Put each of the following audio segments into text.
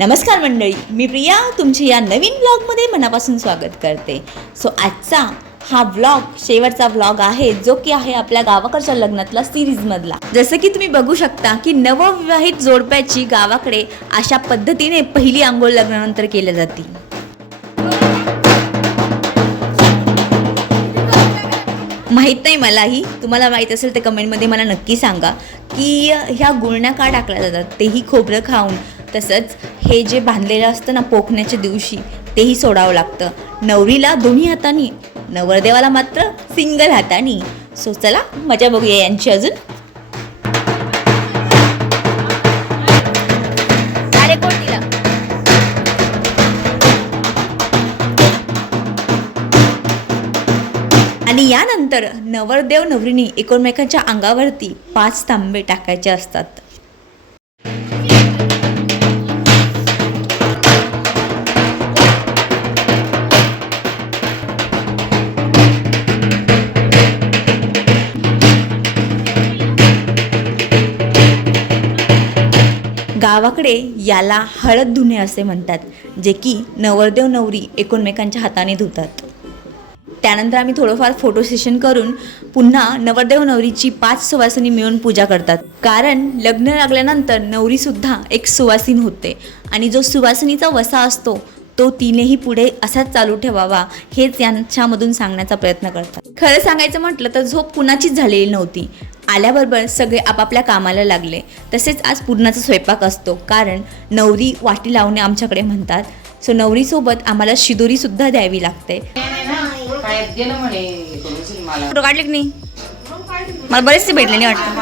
नमस्कार मंडळी मी प्रिया तुमची या नवीन ब्लॉगमध्ये मनापासून स्वागत करते. सो आजचा हा व्लॉग शेवटचा व्लॉग आहे जो की आहे आपल्या गावाकडच्या लग्नातला सिरीजमधला जसं की तुम्ही बघू शकता की नवविवाहित जोडप्याची गावाकडे अशा पद्धतीने पहिली आंघोळ लग्नानंतर केल्या जाते. माहीत नाही मलाही तुम्हाला माहीत असेल तर कमेंटमध्ये मला नक्की सांगा की ह्या गुळण्या का टाकल्या जातात तेही खोबरं खाऊन. तसंच हे जे बांधलेलं असतं ना पोखण्याच्या दिवशी तेही सोडावं लागतं. नवरीला दोन्ही हातानी नवरदेवाला मात्र सिंगल हातानी. सो चला मजा बघूया यांची अजून. आणि यानंतर नवरदेव नवरीने एकमेकांच्या अंगावरती पाच तांबे टाकायचे असतात. गावाकडे याला हळद धुणे असे म्हणतात जे की नवरदेव नवरी एकमेकांच्या हाताने धुतात. त्यानंतर आम्ही थोडंफार फोटो सेशन करून पुन्हा नवरदेव नवरीची पाच सुवासिनी मिळून पूजा करतात. कारण लग्न लागल्यानंतर नवरीसुद्धा एक सुवासिन होते आणि जो सुवासिनीचा वसा असतो तो तिनेही पुढे असाच चालू ठेवावा हेच यांच्यामधून सांगण्याचा प्रयत्न करतात. खरं सांगायचं म्हटलं तर झोप कुणाचीच झालेली नव्हती. आल्याबरोबर सगळे आपापल्या कामाला लागले. तसेच आज पूर्णाचा स्वयंपाक असतो. कारण नवरी वाटी लावणे आमच्याकडे म्हणतात. सो नवरीसोबत आम्हाला शिदोरीसुद्धा द्यावी लागते. फोटो काढले की नाही? मला बरेचसे भेटले नाही वाटतं.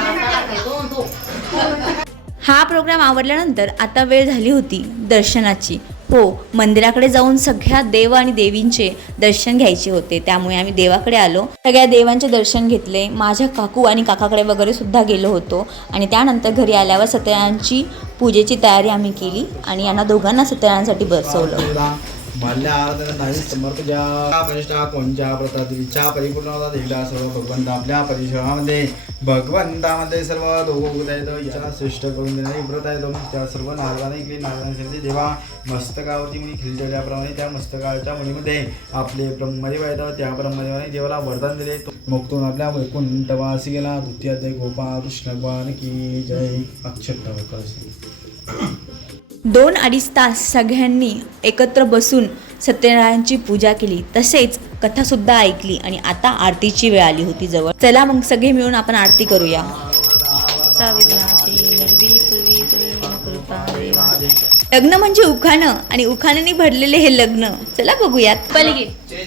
हा प्रोग्राम आवडल्यानंतर आता वेळ झाली होती दर्शनाची. हो मंदिराकडे जाऊन सगळ्या देव आणि देवींचे दर्शन घ्यायचे होते. त्यामुळे आम्ही देवाकडे आलो. सगळ्या देवांचे दर्शन घेतले. माझ्या काकू आणि काकाकडे वगैरे सुद्धा गेलो होतो. आणि त्यानंतर घरी आल्यावर सत्यनारायणची पूजेची तयारी आम्ही केली आणि यांना दोघांना सत्यनारायणसाठी बसवलं. मल्ल्या आराधना नाही समर्थ ज्या कनिष्ठा कोणत्या प्रतादेवीच्या परिपूर्ण होतात एकदा सर्व भगवंत आपल्या परिसरामध्ये भगवंतामध्ये सर्व दोघं आहेत इच्छा श्रेष्ठ करून देणारी व्रत आहेत त्या सर्व नारदाने केली नारदाने देवा मस्तकावरती मुली खिललेल्याप्रमाणे त्या मस्तकाच्या मुलीमध्ये आपले ब्रह्मदेव आहेत त्या ब्रह्मदेवाने देवाला वरदान दिले. तो मुक्तून आपल्या वैकुंठवासी गेला. द्वितीय जय गोपाल कृष्ण भगवान की जय. अक्षर दोन अडीच तास सगळ्यांनी एकत्र बसून सत्यनारायणची पूजा केली. तसेच कथासुद्धा ऐकली आणि आता आरतीची वेळ आली होती जवळ. चला मग सगळे मिळून आपण आरती करूया. लग्न म्हणजे उखाणं आणि उखाण्याने भरलेले हे लग्न. चला बघूयात. पलीकडे.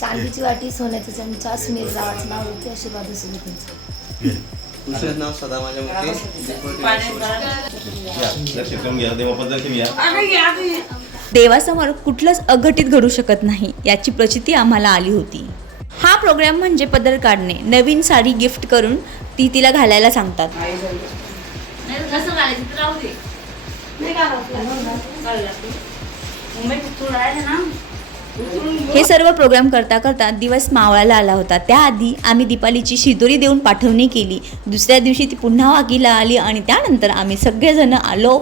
चांदीची वाटी सोन्याचा चमचा स्मिर जावाचं नाव होते आशीर्वाद असू दे नाव सदा माझ्या देवासमोर कुठलंच अघटित घडू शकत नाही याची प्रचिती आम्हाला आली होती. हा प्रोग्राम म्हणजे पदर काढणे नवीन साडी गिफ्ट करून ती तिला घालायला सांगतात. हे सर्व प्रोग्राम करता करता दिवस मावळाला आला होता. त्याआधी आम्ही दीपालीची शिदोरी देऊन पाठवणी केली. दुसऱ्या दिवशी ती पुन्हा वागीला आली आणि त्यानंतर आम्ही सगळेजण आलो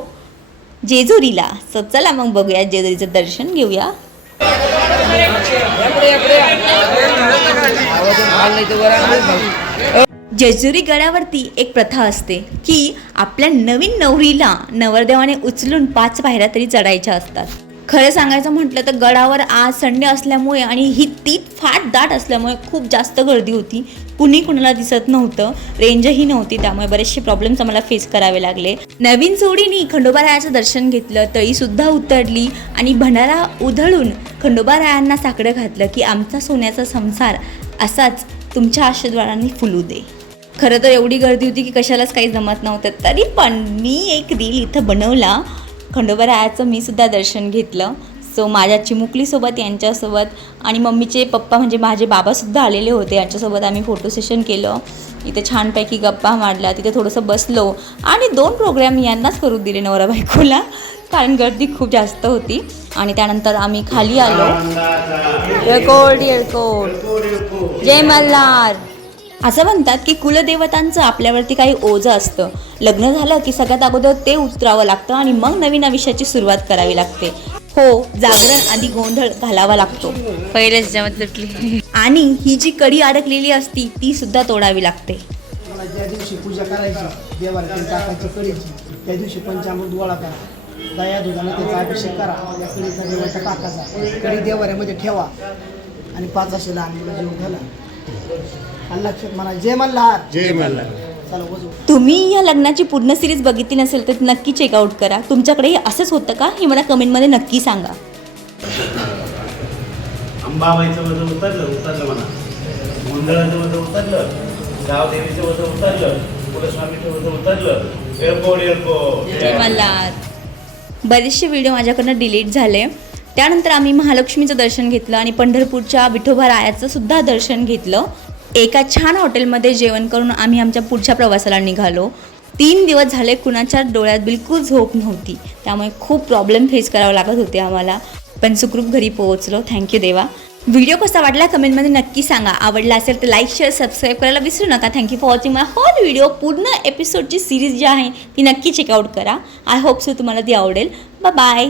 जेजुरीला. सो चला मग बघूया जेजुरीचं दर्शन घेऊया. जेजुरी गडावरती एक प्रथा असते की आपल्या नवीन नवरीला नवरदेवाने उचलून पाच पायऱ्या तरी चढायच्या असतात. खरं सांगायचं म्हटलं तर गडावर आज संडे असल्यामुळे आणि ही ती फाट दाट असल्यामुळे खूप जास्त गर्दी होती. कुणी कुणाला दिसत नव्हतं. रेंजही नव्हती त्यामुळे बरेचसे प्रॉब्लेम्स आम्हाला फेस करावे लागले. नवीन जोडीनी खंडोबारायाचं दर्शन घेतलं तळीसुद्धा उतरली आणि भंडारा उधळून खंडोबारायांना साकडं घातलं की आमचा सोन्याचा संसार असाच तुमच्या आशीर्वादाने फुलू दे. खरं तर एवढी गर्दी होती की कशालाच काही जमत नव्हतं. तरी पण मी एक रील इथं बनवला. खंडोबारायाचं मी सुद्धा दर्शन घेतलं. सो माझ्या चिमुकलीसोबत यांच्यासोबत आणि मम्मीचे पप्पा म्हणजे माझे बाबासुद्धा आलेले होते. यांच्यासोबत आम्ही फोटो सेशन केलं. इथे छानपैकी गप्पा मारल्या. तिथे थोडंसं बसलो. आणि दोन प्रोग्राम यांनाच करू दिले नवरा बायकोला. कारण गर्दी खूप जास्त होती. आणि त्यानंतर आम्ही खाली आलो. Record record Jai Malhar. असं म्हणतात की कुलदेवतांचं आपल्यावरती काही ओझं असतं. लग्न झालं की सगळ्यात अगोदर ते उतरावं लागतं आणि मग नवीन आयुष्याची सुरुवात करावी लागते. हो जागरण आधी गोंधळ घालावा लागतो. पहिलेच जमत आणि ही जी कडी अडकलेली असती ती सुद्धा तोडावी लागते. मला ज्या दिवशी पूजा करायची देवाला ते टाकायची कढीची त्या दिवशी पंचामृत गोळा करा. दया दुधाने त्याचा अभिषेक करा. या टाकाचा कढी देवाऱ्यामध्ये ठेवा. आणि पाच असे लहान मुलं जेवण घाला. आणि लक्षात म्हणा जय मल्हार. जय मल्हार. चला वजू तुम्ही या लग्नाची पूर्ण सिरीज बघितली नसेल तर नक्की चेकआउट करा. तुमच्याकडेही असंच होतं का? हे मला कमेंटमध्ये नक्की सांगा. अंबाबाईचं वजन उतरलं उतरलं म्हणा. गोंधळाचं वजन उतरलं गावदेवीचं वजन उतरलं कुलस्वामीचं वजन उतरलं. Airport airport. जय मल्हार. बरेचसे व्हिडिओ माझ्याकडनं डिलीट झाले. त्यानंतर आम्ही महालक्ष्मीचं दर्शन घेतलं आणि पंढरपूरच्या विठोबा रायाचं सुद्धा दर्शन घेतलं. एका छान हॉटेलमध्ये जेवण करून आम्ही आमच्या पुढच्या प्रवासाला निघालो. तीन दिवस झाले कुणाच्या डोळ्यात बिलकुल झोप नव्हती. त्यामुळे खूप प्रॉब्लेम फेस करावं लागत होते आम्हाला. पण सुखरूप घरी पोहोचलो. थँक्यू देवा. व्हिडिओ कसा वाटला कमेंटमध्ये नक्की सांगा. आवडला असेल तर लाईक शेअर सबस्क्राईब करायला विसरू नका. Thank you for watching my whole video पूर्ण एपिसोडची सिरीज जी आहे ती नक्की चेकआउट करा. आय होप सो तुम्हाला ती आवडेल. Bye bye